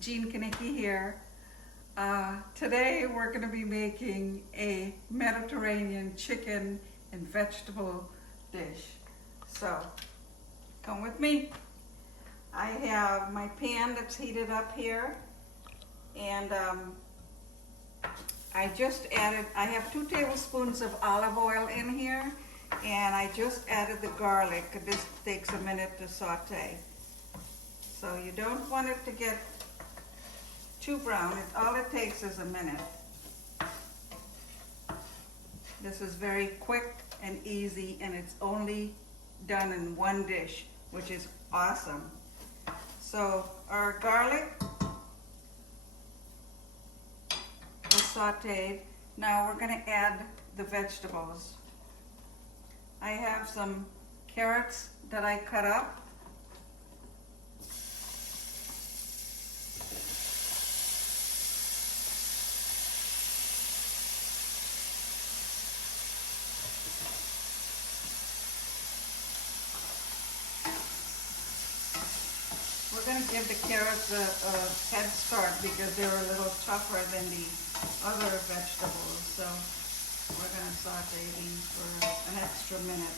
Jean Kanicki here. Today we're going to be making a Mediterranean chicken and vegetable dish. So come with me. I have my pan that's heated up here, and I have 2 tablespoons of olive oil in here, and I just added the garlic. This takes a minute to saute. So you don't want it to get too brown. All it takes is a minute. This is very quick and easy, and it's only done in one dish, which is awesome. So our garlic is sauteed. Now we're going to add the vegetables. I have some carrots that I cut up. We're going to give the carrots a head start because they're a little tougher than the other vegetables. So we're going to saute these for an extra minute.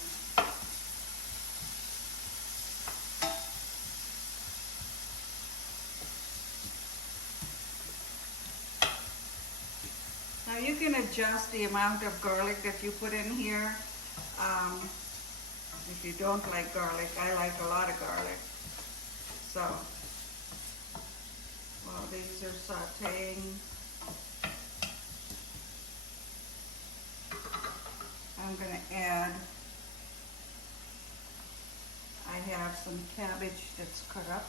Now you can adjust the amount of garlic that you put in here. If you don't like garlic, I like a lot of garlic. So, while these are sauteing, I'm going to add, I have some cabbage that's cut up.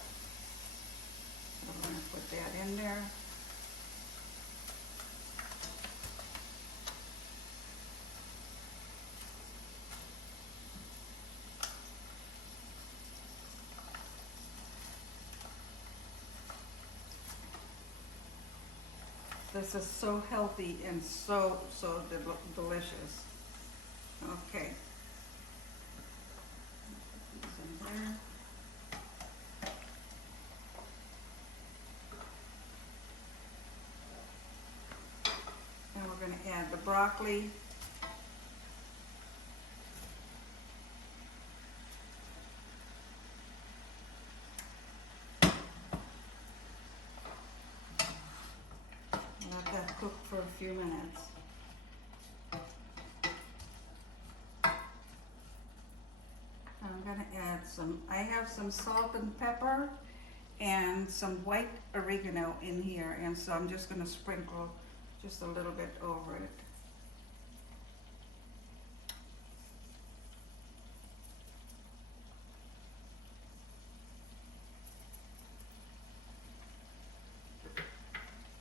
So I'm going to put that in there. This is so healthy and so delicious. Okay. Put these in there. And we're going to add the broccoli. Let that cook for a few minutes. I'm going to add I have some salt and pepper and some white oregano in here, and so I'm just going to sprinkle just a little bit over it.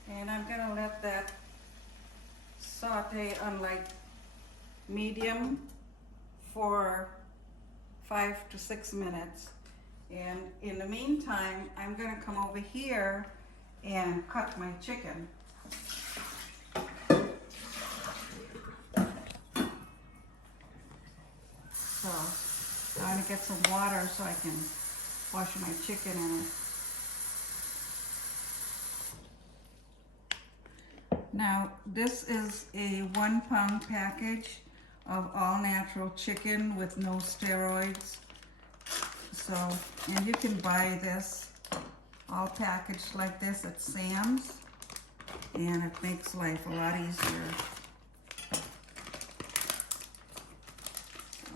And I'm going to let that saute on like medium for 5 to 6 minutes. And in the meantime, I'm going to come over here and cut my chicken. So I'm going to get some water so I can wash my chicken in it. Now, this is a 1 pound package of all natural chicken with no steroids. So, and you can buy this all packaged like this at Sam's, and it makes life a lot easier. So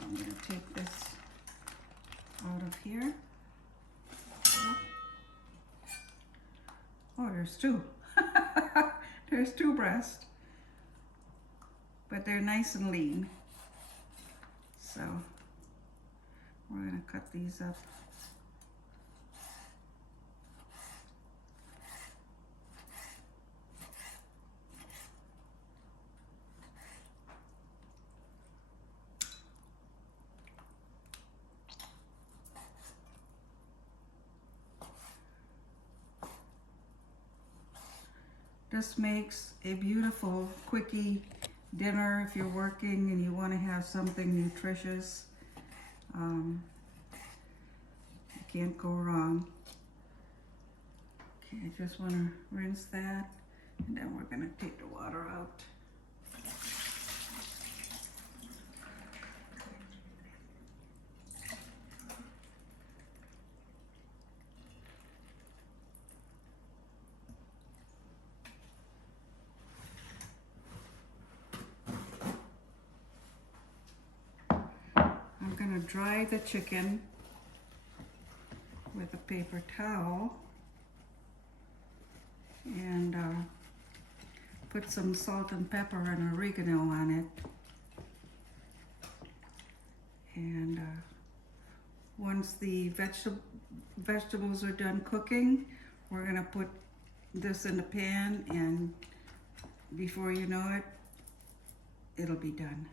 I'm going to take this out of here. Oh, there's 2. There's 2 breasts, but they're nice and lean. So we're going to cut these up. This makes a beautiful quickie dinner if you're working and you want to have something nutritious. You can't go wrong. Okay, I just want to rinse that, and then we're going to take the water out. I'm going to dry the chicken with a paper towel and put some salt and pepper and oregano on it. And once the vegetables are done cooking, we're going to put this in the pan, and before you know it, it'll be done.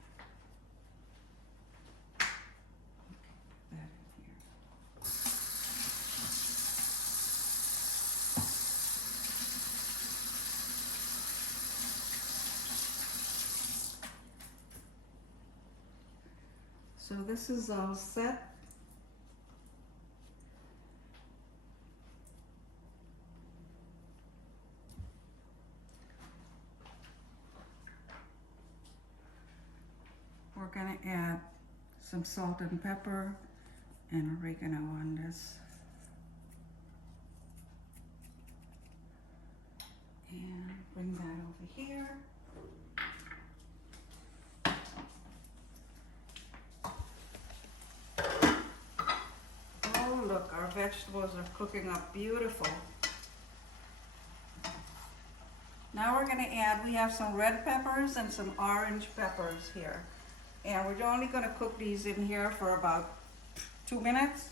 So this is all set. We're going to add some salt and pepper and oregano on this. And bring that over here. Oh, look, our vegetables are cooking up beautiful. Now we're going to add, we have some red peppers and some orange peppers here. And we're only going to cook these in here for about 2 minutes.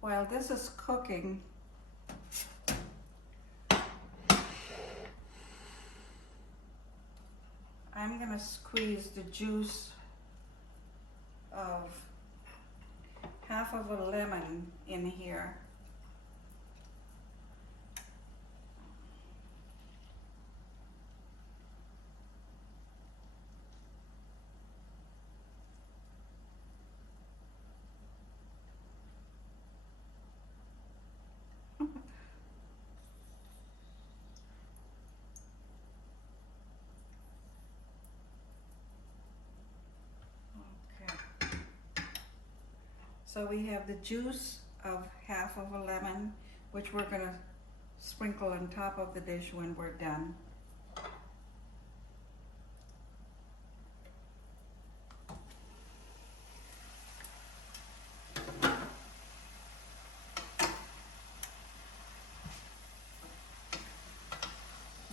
While this is cooking, I'm going to squeeze the juice of half of a lemon in here. So we have the juice of half of a lemon, which we're going to sprinkle on top of the dish when we're done.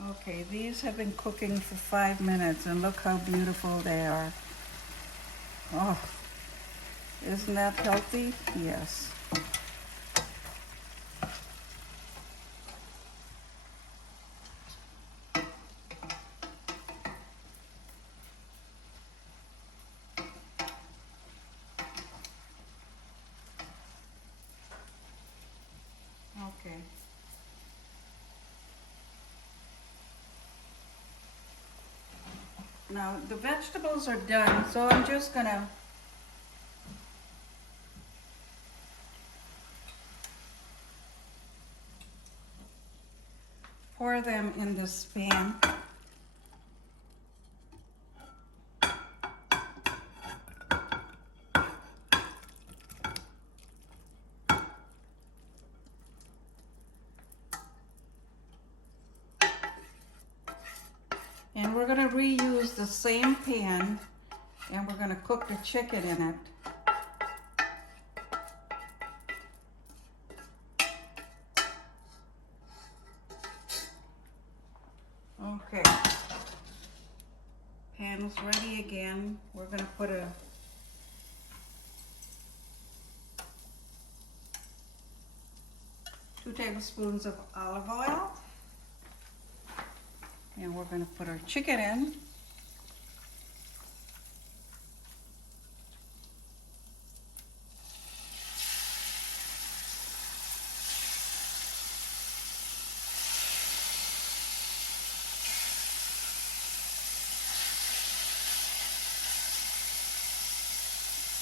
Okay, these have been cooking for 5 minutes, and look how beautiful they are. Oh. Isn't that healthy? Yes. Okay. Now the vegetables are done, so I'm just gonna pour them in this pan. And we're going to reuse the same pan, and we're going to cook the chicken in it. Okay. Pan's ready again. We're going to put 2 tablespoons of olive oil. And we're going to put our chicken in.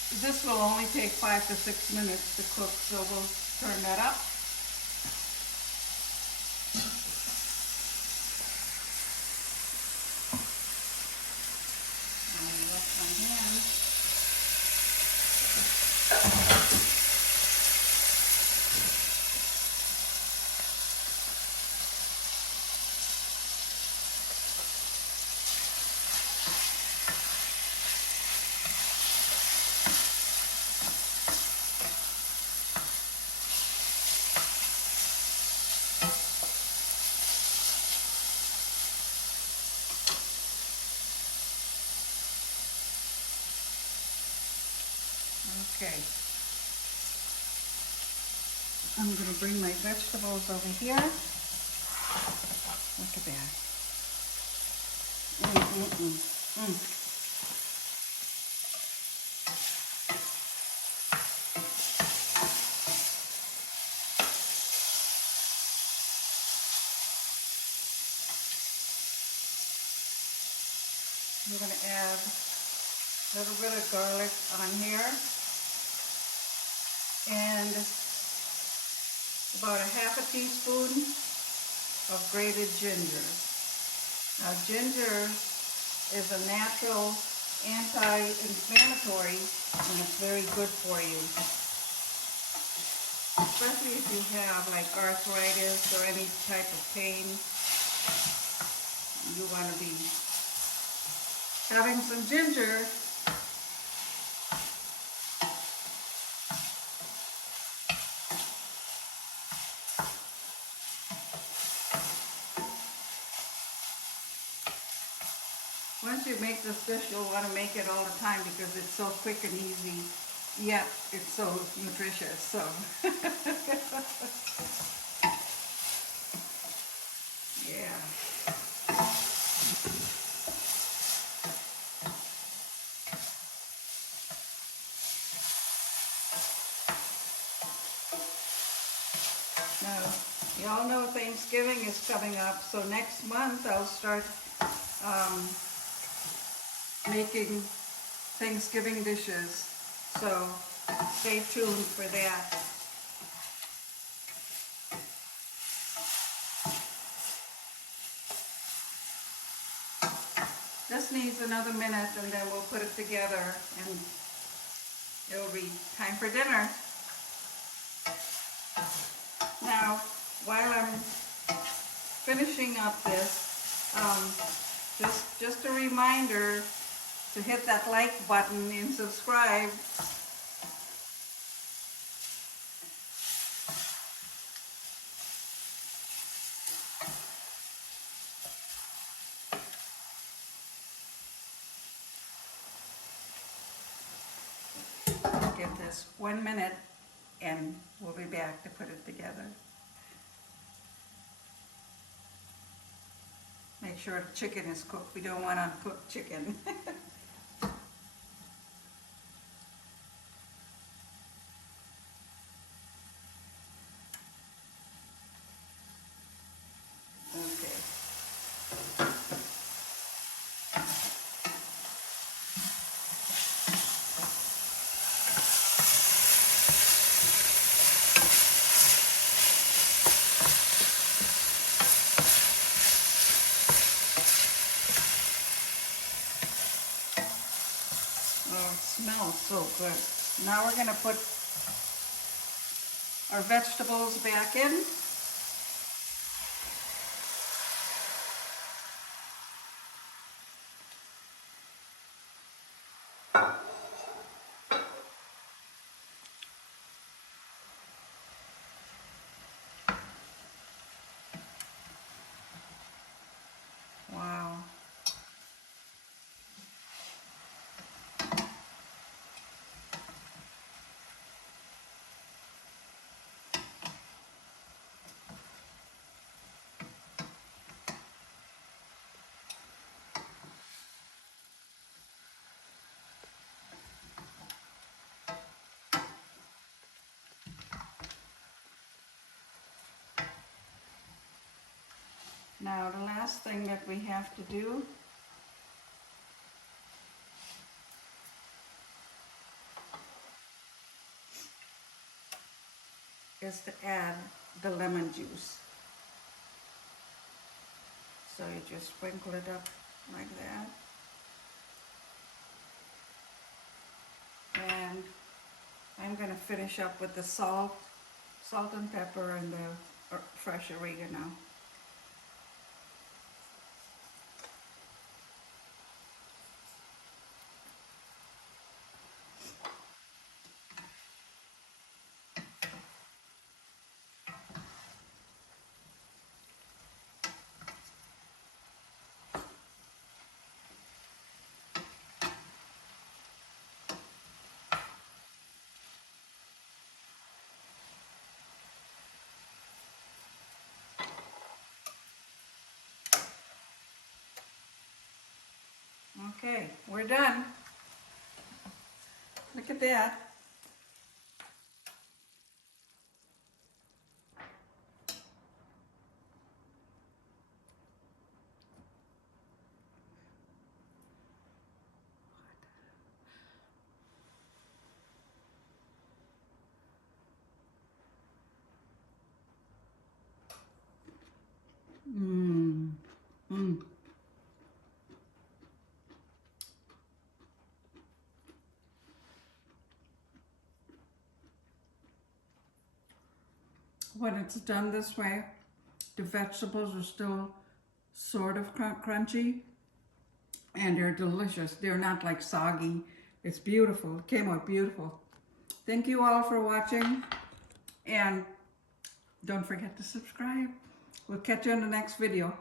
This will only take 5 to 6 minutes to cook, so we'll turn that up. I'll wash my hands. Okay. I'm going to bring my vegetables over here. Look at that. I'm going to add a little bit of garlic on here and about a half a teaspoon of grated ginger. Now ginger is a natural anti-inflammatory and it's very good for you. Especially if you have like arthritis or any type of pain, you want to be having some ginger. Once you make this dish, you'll want to make it all the time because it's so quick and easy, yet it's so nutritious. So yeah. Now, you all know Thanksgiving is coming up, so next month I'll start making Thanksgiving dishes, so stay tuned for that. This needs another minute and then we'll put it together and it'll be time for dinner. Now, while I'm finishing up this, just a reminder to hit that like button and subscribe. Give this 1 minute and we'll be back to put it together. Make sure the chicken is cooked. We don't want uncooked chicken. Okay. Oh, it smells so good. Now we're going to put our vegetables back in. Wow. Now the last thing that we have to do is to add the lemon juice. So you just sprinkle it up like that. And I'm going to finish up with the salt and pepper and the fresh oregano. Okay, we're done. Look at that. Mmm. Mmm. When it's done this way, the vegetables are still sort of crunchy and they're delicious. They're not like soggy. It's beautiful. It came out beautiful. Thank you all for watching, and don't forget to subscribe. We'll catch you in the next video.